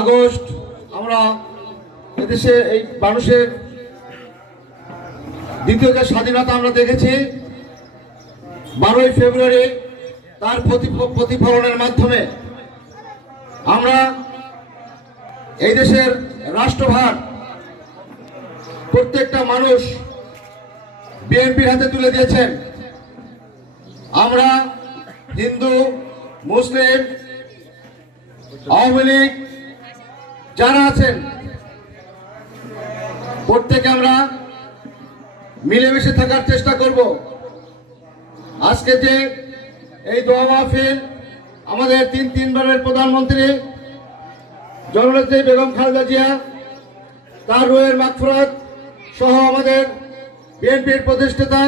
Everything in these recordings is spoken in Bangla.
আগস্ট আমরা এদেশে এই মানুষের দ্বিতীয় যে স্বাধীনতা আমরা দেখেছি 12ই ফেব্রুয়ারি তার প্রতিফলনের মাধ্যমে আমরা এই দেশের রাষ্ট্রভার প্রত্যেকটা মানুষ বিএনপির হাতে তুলে দিয়েছেন। আমরা হিন্দু, মুসলিম, আওয়ামী লীগ যারা আছেন প্রত্যেকে আমরা মিলেমিশে থাকার চেষ্টা করব। আজকে যে এই দোয়া মাহফিল আমাদের তিনবারের প্রধানমন্ত্রী জননেত্রী বেগম খালেদা জিয়া তার রুহের মাগফিরাত সহ আমাদের বিএনপির প্রতিষ্ঠাতা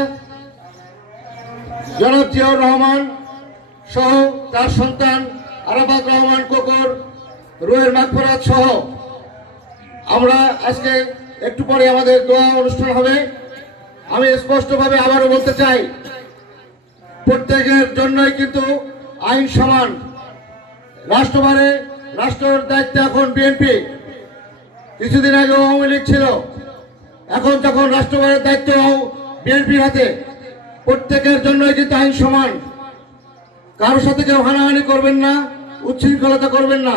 জনাব জিয়াউর রহমান সহ তার সন্তান আরাফাত রহমান কোকর রুহের মাগফিরাত সহ আমরা আজকে একটু পরে আমাদের দোয়া অনুষ্ঠান হবে। আমি স্পষ্টভাবে আবারও বলতে চাই, প্রত্যেকের জন্যই কিন্তু আইন সমান। রাষ্ট্রভারে রাষ্ট্রের দায়িত্বে এখন বিএনপি, কিছুদিন আগে আওয়ামী লীগ ছিল, এখন যখন রাষ্ট্রভারের দায়িত্ব বিএনপির হাতে, প্রত্যেকের জন্যই কিন্তু আইন সমান। কারোর সাথে কেউ হানাহানি করবেন না, উচ্ছৃঙ্খলতা করবেন না,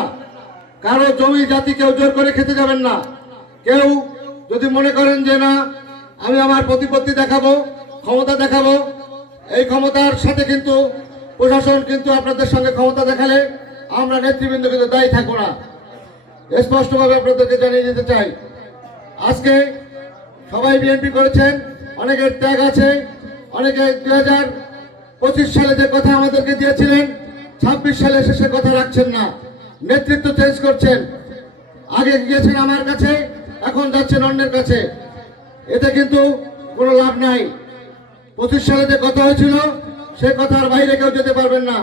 কারো জমি জাতি কেউ জোর করে খেতে যাবেন না। কেউ যদি মনে করেন যে না আমি আমার প্রতিপত্তি দেখাবো, ক্ষমতা দেখাবো, এই ক্ষমতার সাথে কিন্তু প্রশাসন কিন্তু আপনাদের সঙ্গে ক্ষমতা দেখালে আমরা নেতৃবৃন্দ কিন্তু দায়ী থাকবো না। স্পষ্টভাবে আপনাদেরকে জানিয়ে দিতে চাই, আজকে সবাই বিএনপি করেছেন, অনেকের ত্যাগ আছে, অনেকে 2025 সালে যে কথা আমাদেরকে দিয়েছিলেন 26 সালে এসে সে কথা রাখছেন না, নেতৃত্ব চেঞ্জ করছেন। আগে গিয়েছেন আমার কাছে, এখন যাচ্ছেন অন্যের কাছে, এতে কিন্তু কোনো লাভ নাই। 25 সালে যে কথা হয়েছিল সে কথার বাইরে কেউ যেতে পারবেন না।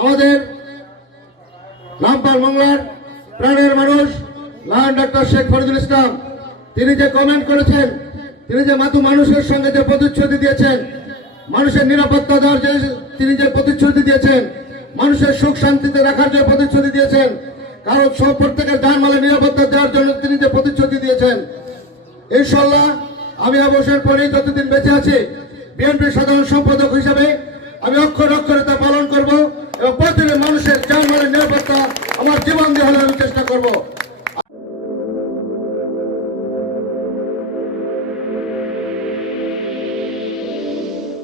আমাদের নামপাল মংলার প্রাণের মানুষ লায়ন ডক্টর শেখ ফরিদুল ইসলাম, তিনি যে কমেন্ট করেছেন, তিনি যে মানুষের সঙ্গে যে প্রতিশ্রুতি দিয়েছেন, মানুষের নিরাপত্তা দেওয়ার যে তিনি যে প্রতিশ্রুতি দিয়েছেন, মানুষের সুখ শান্তিতে রাখার যে প্রতিশ্রুতি দিয়েছেন, কারণ সব প্রত্যেকের জানমালের নিরাপত্তা দেওয়ার জন্য তিনি যে প্রতিশ্রুতি দিয়েছেন, ইনশাআল্লাহ আমি অবসর পরেই যতদিন বেঁচে আছি বিএনপির সাধারণ সম্পাদক হিসাবে আমি অক্ষরে অক্ষরে তা পালন করব এবং প্রতিটি মানুষের জানমালের নিরাপত্তা আমার জীবন দিয়ে হলে আমি চেষ্টা করব।